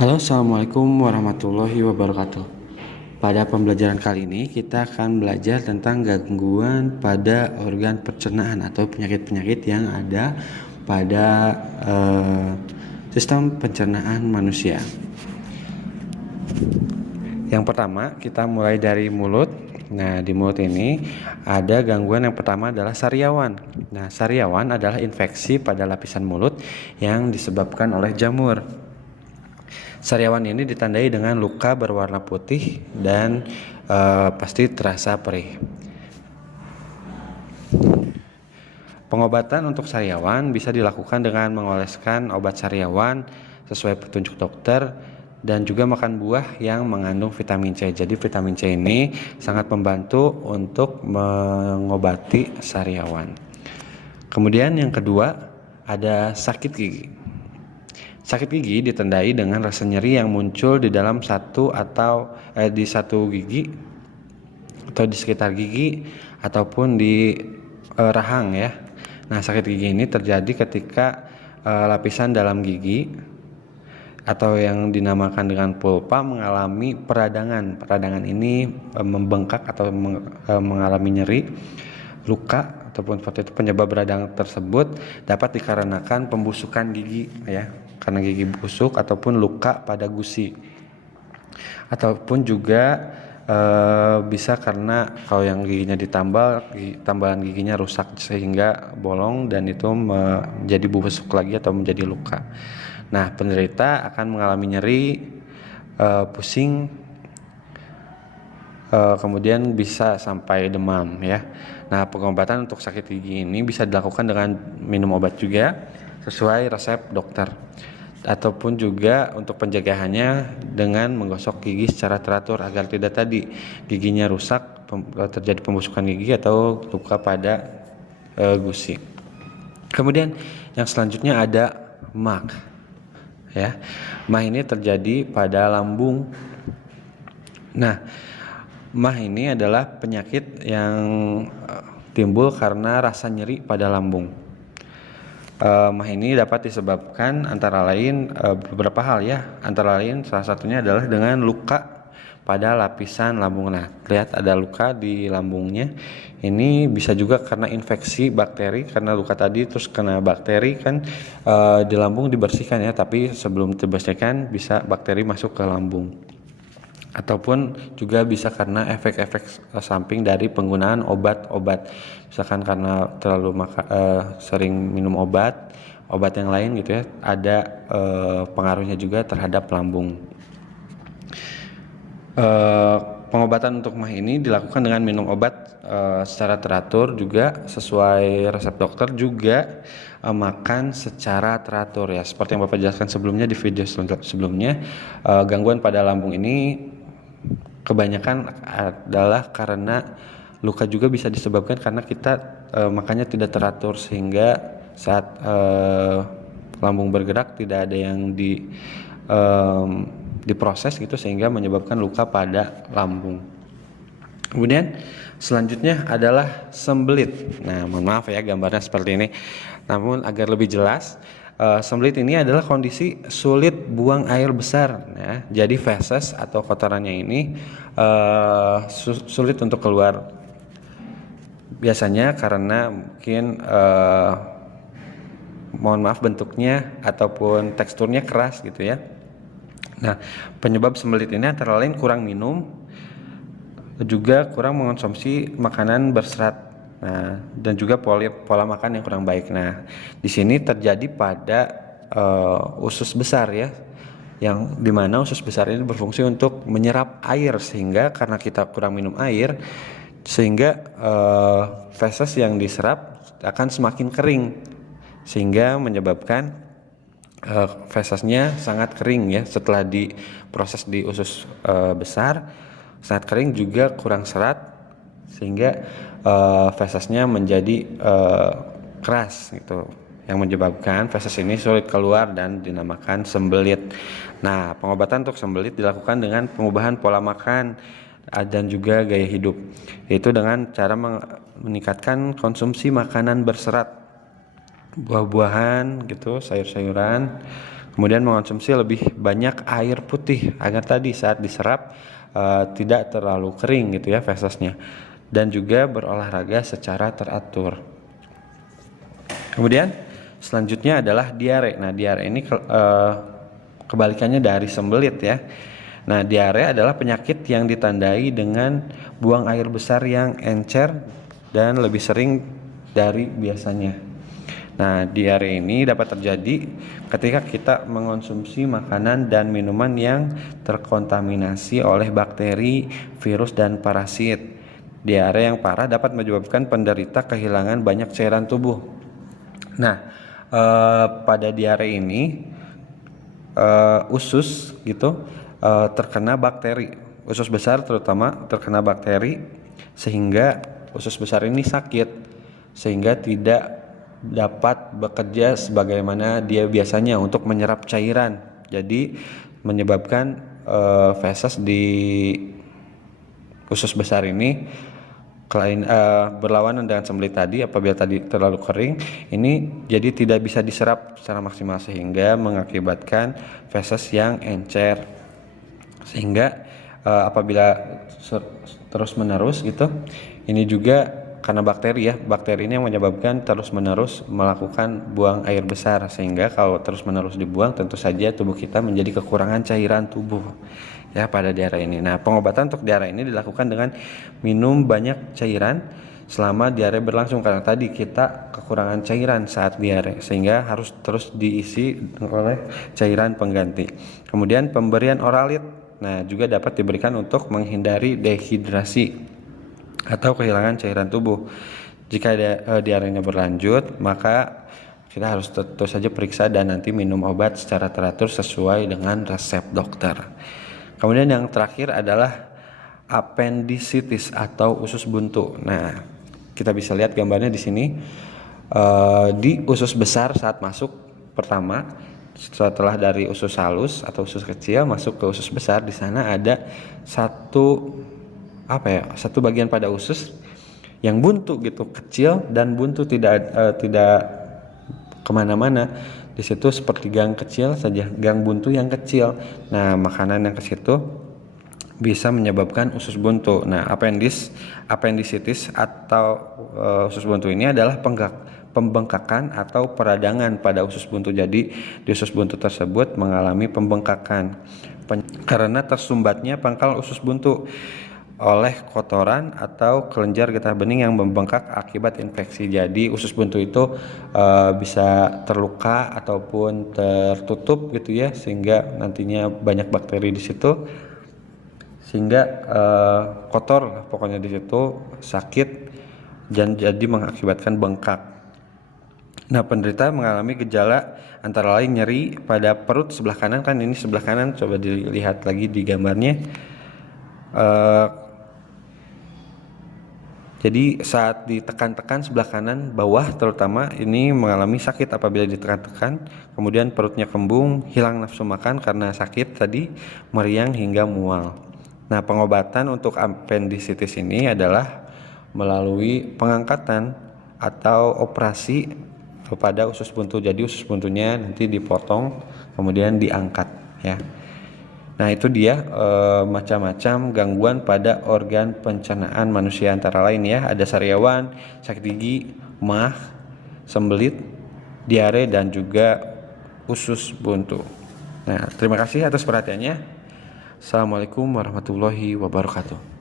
Halo, assalamualaikum warahmatullahi wabarakatuh. Pada pembelajaran kali ini kita akan belajar tentang gangguan pada organ pencernaan atau penyakit-penyakit yang ada pada sistem pencernaan manusia. Yang pertama kita mulai dari mulut. Nah, di mulut ini ada gangguan yang pertama adalah sariawan. Nah, sariawan adalah infeksi pada lapisan mulut yang disebabkan oleh jamur. Sariawan ini ditandai dengan luka berwarna putih dan pasti terasa perih. Pengobatan untuk sariawan bisa dilakukan dengan mengoleskan obat sariawan sesuai petunjuk dokter dan juga makan buah yang mengandung vitamin C. Jadi vitamin C ini sangat membantu untuk mengobati sariawan. Kemudian yang kedua ada sakit gigi. Sakit gigi ditandai dengan rasa nyeri yang muncul di dalam di satu gigi atau di sekitar gigi ataupun di rahang ya. Nah, sakit gigi ini terjadi ketika lapisan dalam gigi atau yang dinamakan dengan pulpa mengalami peradangan. Peradangan ini membengkak atau mengalami nyeri, luka ataupun seperti itu. Penyebab radang tersebut dapat dikarenakan pembusukan gigi ya, karena gigi busuk ataupun luka pada gusi, ataupun juga bisa karena kalau yang giginya ditambal, tambalan giginya rusak sehingga bolong dan itu menjadi busuk lagi atau menjadi luka. Nah, penderita akan mengalami nyeri, pusing, kemudian bisa sampai demam ya. Nah, pengobatan untuk sakit gigi ini bisa dilakukan dengan minum obat juga sesuai resep dokter, ataupun juga untuk pencegahannya dengan menggosok gigi secara teratur agar tidak tadi giginya rusak, terjadi pembusukan gigi atau luka pada gusi. Kemudian yang selanjutnya ada MAC ya. MAC ini terjadi pada lambung. Nah, MAC ini adalah penyakit yang timbul karena rasa nyeri pada lambung. MAC ini dapat disebabkan antara lain beberapa hal ya. Antara lain salah satunya adalah dengan luka pada lapisan lambung. Nah, lihat ada luka di lambungnya. Ini bisa juga karena infeksi bakteri, karena luka tadi terus kena bakteri kan di lambung dibersihkan ya, tapi sebelum dibersihkan bisa bakteri masuk ke lambung. Ataupun juga bisa karena efek-efek samping dari penggunaan obat-obat, misalkan karena terlalu sering minum obat yang lain gitu ya, ada pengaruhnya juga terhadap lambung. Pengobatan untuk MAC ini dilakukan dengan minum obat secara teratur juga sesuai resep dokter, juga makan secara teratur ya, seperti yang Bapak jelaskan sebelumnya di video sebelumnya. Gangguan pada lambung ini kebanyakan adalah karena luka, juga bisa disebabkan karena kita makannya tidak teratur sehingga saat lambung bergerak tidak ada yang diproses gitu sehingga menyebabkan luka pada lambung. Kemudian selanjutnya adalah sembelit. Nah, mohon maaf ya gambarnya seperti ini. Namun agar lebih jelas, sembelit ini adalah kondisi sulit buang air besar ya. Jadi feses atau kotorannya ini sulit untuk keluar. Biasanya karena mungkin mohon maaf bentuknya ataupun teksturnya keras gitu ya. Nah, penyebab sembelit ini antara lain kurang minum, juga kurang mengonsumsi makanan berserat, nah, dan juga pola makan yang kurang baik. Nah, di sini terjadi pada usus besar ya, yang dimana usus besar ini berfungsi untuk menyerap air, sehingga karena kita kurang minum air, sehingga feses yang diserap akan semakin kering, sehingga menyebabkan fesesnya sangat kering ya. Setelah diproses di usus besar sangat kering, juga kurang serat sehingga fesesnya menjadi keras gitu, yang menyebabkan feses ini sulit keluar dan dinamakan sembelit. Nah, pengobatan untuk sembelit dilakukan dengan pengubahan pola makan dan juga gaya hidup, yaitu dengan cara meningkatkan konsumsi makanan berserat, buah-buahan gitu, sayur-sayuran, Kemudian mengonsumsi lebih banyak air putih agar tadi saat diserap tidak terlalu kering gitu ya fesesnya, dan juga berolahraga secara teratur. Kemudian selanjutnya adalah diare. Nah, diare ini kebalikannya dari sembelit ya. Nah, diare adalah penyakit yang ditandai dengan buang air besar yang encer dan lebih sering dari biasanya. Nah, diare ini dapat terjadi ketika kita mengonsumsi makanan dan minuman yang terkontaminasi oleh bakteri, virus, dan parasit. Diare yang parah dapat menyebabkan penderita kehilangan banyak cairan tubuh. Nah, pada diare ini usus gitu terkena bakteri, usus besar terutama terkena bakteri, sehingga usus besar ini sakit sehingga tidak dapat bekerja sebagaimana dia biasanya untuk menyerap cairan. Jadi menyebabkan feses di usus besar ini berlawanan dengan sembelit tadi. Apabila tadi terlalu kering, ini jadi tidak bisa diserap secara maksimal sehingga mengakibatkan feses yang encer. Sehingga apabila terus menerus gitu, ini juga karena bakteri ya, bakteri ini yang menyebabkan terus menerus melakukan buang air besar, sehingga kalau terus menerus dibuang tentu saja tubuh kita menjadi kekurangan cairan tubuh ya pada diare ini. Nah, pengobatan untuk diare ini dilakukan dengan minum banyak cairan selama diare berlangsung, karena tadi kita kekurangan cairan saat diare sehingga harus terus diisi oleh cairan pengganti. Kemudian pemberian oralit, nah juga dapat diberikan untuk menghindari dehidrasi atau kehilangan cairan tubuh. Jika diarenya berlanjut, maka kita harus tentu saja periksa dan nanti minum obat secara teratur sesuai dengan resep dokter. Kemudian yang terakhir adalah appendicitis atau usus buntu. Nah, kita bisa lihat gambarnya di sini. Di usus besar saat masuk pertama, setelah dari usus halus atau usus kecil masuk ke usus besar, di sana ada satu bagian pada usus yang buntu gitu, kecil dan buntu, tidak kemana-mana. Di situ seperti gang kecil saja, gang buntu yang kecil. Nah, makanan yang ke situ bisa menyebabkan usus buntu. Nah, appendicitis atau usus buntu ini adalah pembengkakan atau peradangan pada usus buntu. Jadi di usus buntu tersebut mengalami pembengkakan karena tersumbatnya pangkal usus buntu oleh kotoran atau kelenjar getah bening yang membengkak akibat infeksi. Jadi usus buntu itu bisa terluka ataupun tertutup gitu ya, sehingga nantinya banyak bakteri di situ, sehingga kotor pokoknya di situ, sakit dan jadi mengakibatkan bengkak. Nah, penderita mengalami gejala antara lain nyeri pada perut sebelah kanan, kan ini sebelah kanan, coba dilihat lagi di gambarnya. Jadi saat ditekan-tekan sebelah kanan bawah terutama ini mengalami sakit apabila ditekan-tekan, kemudian perutnya kembung, hilang nafsu makan karena sakit tadi, meriang hingga mual. Nah, pengobatan untuk appendicitis ini adalah melalui pengangkatan atau operasi pada usus buntu. Jadi usus buntunya nanti dipotong kemudian diangkat ya. Nah, itu dia macam-macam gangguan pada organ pencernaan manusia, antara lain ya, ada sariawan, sakit gigi, MAH, sembelit, diare, dan juga usus buntu. Nah, terima kasih atas perhatiannya. Assalamualaikum warahmatullahi wabarakatuh.